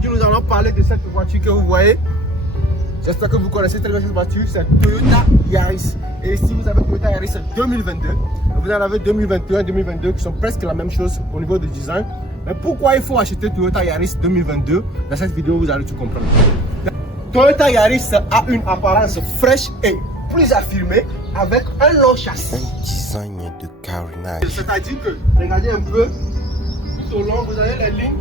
aujourd'hui nous allons parler de cette voiture que vous voyez. J'espère que vous connaissez très bien cette voiture, c'est Toyota Yaris. Et si vous avez Toyota Yaris 2022, vous en avez 2021, 2022 qui sont presque la même chose au niveau du design. Mais pourquoi il faut acheter Toyota Yaris 2022? Dans cette vidéo, vous allez tout comprendre. Toyota Yaris a une apparence fraîche et plus affirmée avec un long châssis. Un design de carénage. C'est-à-dire que, regardez un peu, tout au long, vous avez les lignes.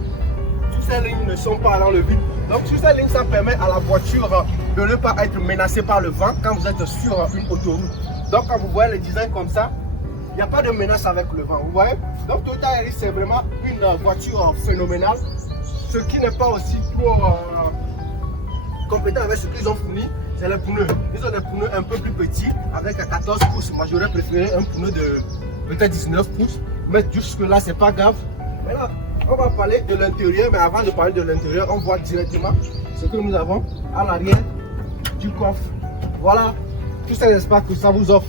Toutes ces lignes ne sont pas dans le vide. Donc, sur ces lignes, ça permet à la voiture de ne pas être menacée par le vent quand vous êtes sur une autoroute. Donc, quand vous voyez le design comme ça, il n'y a pas de menace avec le vent. Vous voyez? Donc, Toyota Yaris, c'est vraiment une voiture phénoménale. Ce qui n'est pas aussi trop compétent avec ce qu'ils ont fourni, c'est les pneus. Ils ont des pneus un peu plus petits avec 14 pouces. Moi, j'aurais préféré un pneu de peut-être 19 pouces. Mais jusque là, c'est pas grave. Maintenant, on va parler de l'intérieur. Mais avant de parler de l'intérieur, on voit directement ce que nous avons à l'arrière du coffre. Voilà tout cet espace que ça vous offre.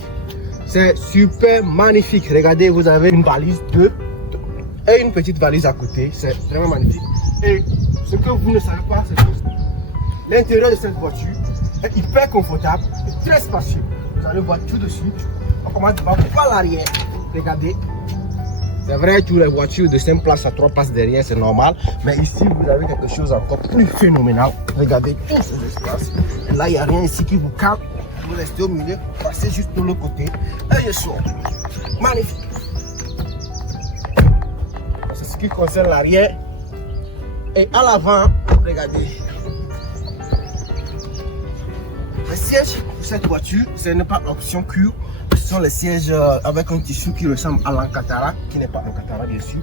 C'est super magnifique. Regardez, vous avez une valise 2 et une petite valise à côté. C'est vraiment magnifique. Et ce que vous ne savez pas, c'est que l'intérieur de cette voiture est hyper confortable et très spacieux. Vous allez voir tout de suite. On commence par l'arrière. Regardez. C'est vrai, toutes les voitures de 5 places à 3 places derrière, c'est normal. Mais ici, vous avez quelque chose encore plus phénoménal. Regardez tous ces espaces. Et là, il n'y a rien ici qui vous calme. Vous restez au milieu, passez juste de l'autre côté. Et je sors. Magnifique. C'est ce qui concerne l'arrière. Et à l'avant, regardez. Les sièges pour cette voiture, ce n'est pas option cuir. Ce sont les sièges avec un tissu qui ressemble à l'Alcantara, qui n'est pas Alcantara bien sûr.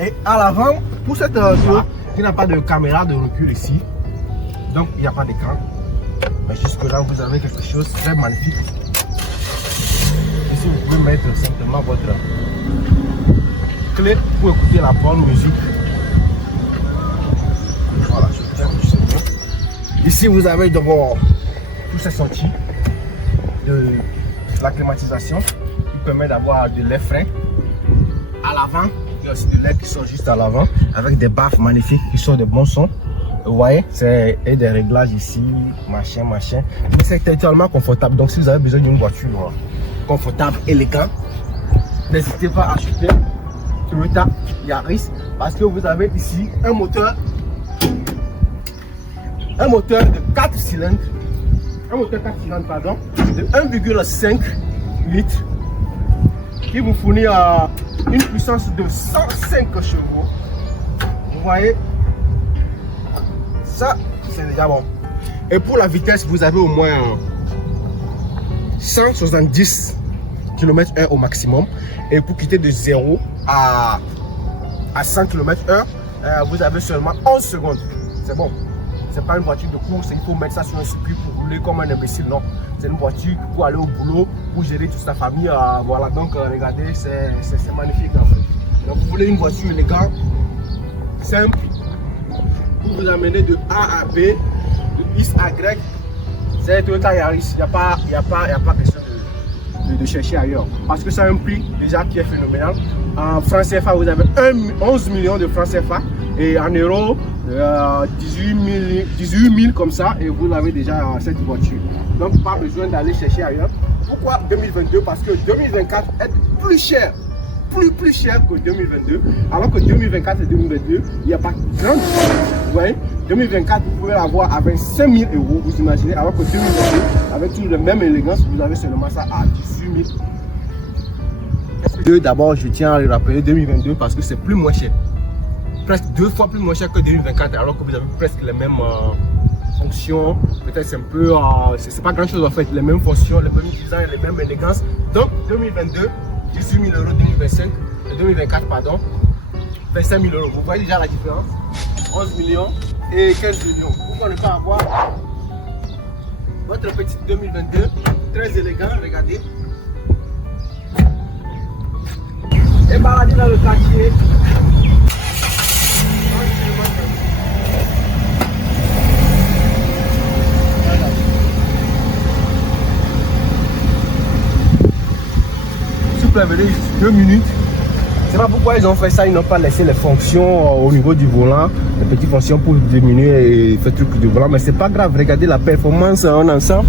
Et à l'avant, pour cette voiture, il n'y a pas de caméra de recul ici. Donc il n'y a pas d'écran. Mais jusque là, vous avez quelque chose de très magnifique. Ici, vous pouvez mettre simplement votre clé pour écouter la bonne musique. Voilà, je tiens juste mieux. Ici, vous avez d'abord tous ces sorties de la climatisation qui permet d'avoir de l'air frais. À l'avant, il y a aussi de l'air qui sort juste à l'avant avec des baffes magnifiques qui sortent de bons sons. Vous voyez, c'est des réglages ici, machin. C'est totalement confortable. Donc, si vous avez besoin d'une voiture confortable, élégante, n'hésitez pas à acheter Toyota Yaris parce que vous avez ici un moteur de 4 cylindres. Un moteur 4 cylindres, pardon, de 1,5 litres qui vous fournit une puissance de 105 chevaux. Vous voyez, ça c'est déjà bon. Et pour la vitesse, vous avez au moins 170 km/h au maximum. Et pour quitter de 0 à 100 km/h, vous avez seulement 11 secondes. C'est bon. C'est pas une voiture de course, il faut mettre ça sur un circuit pour rouler comme un imbécile, non. C'est une voiture pour aller au boulot, pour gérer toute sa famille. Voilà, donc regardez, c'est magnifique en fait. Donc vous voulez une voiture élégante, simple, pour vous amener de A à B, de X à Y. C'est Toyota Yaris, il n'y a pas question de chercher ailleurs. Parce que ça a un prix déjà qui est phénoménal. En francs CFA, vous avez 11 millions de francs CFA. Et en euros, 18 000 comme ça, et vous avez déjà cette voiture. Donc pas besoin d'aller chercher ailleurs. Pourquoi 2022? Parce que 2024 est plus cher, plus cher que 2022. Alors que 2024 et 2022, il n'y a pas de grande différence. Vous voyez, 2024, vous pouvez l'avoir à 25 000 euros, vous imaginez, alors que 2022, avec toute la même élégance, vous avez seulement ça à 18 000. D'abord, je tiens à le rappeler 2022 parce que c'est plus moins cher. Presque 2 fois plus moins cher que 2024, alors que vous avez presque les mêmes fonctions. Peut-être c'est un peu, c'est pas grand chose en fait, les mêmes fonctions, les mêmes designs, les mêmes élégances. Donc 2022, 18 000 euros, 2025, 2024 pardon, 25 000 euros. Vous voyez déjà la différence, 11 millions et 15 millions. Pourquoi ne pas avoir votre petite 2022, très élégant, regardez. Et balader dans le quartier. Venez 2 minutes sais pas pourquoi ils ont fait ça, ils n'ont pas laissé les fonctions au niveau du volant, les petites fonctions pour diminuer et faire truc du volant, mais c'est pas grave, regardez la performance en ensemble.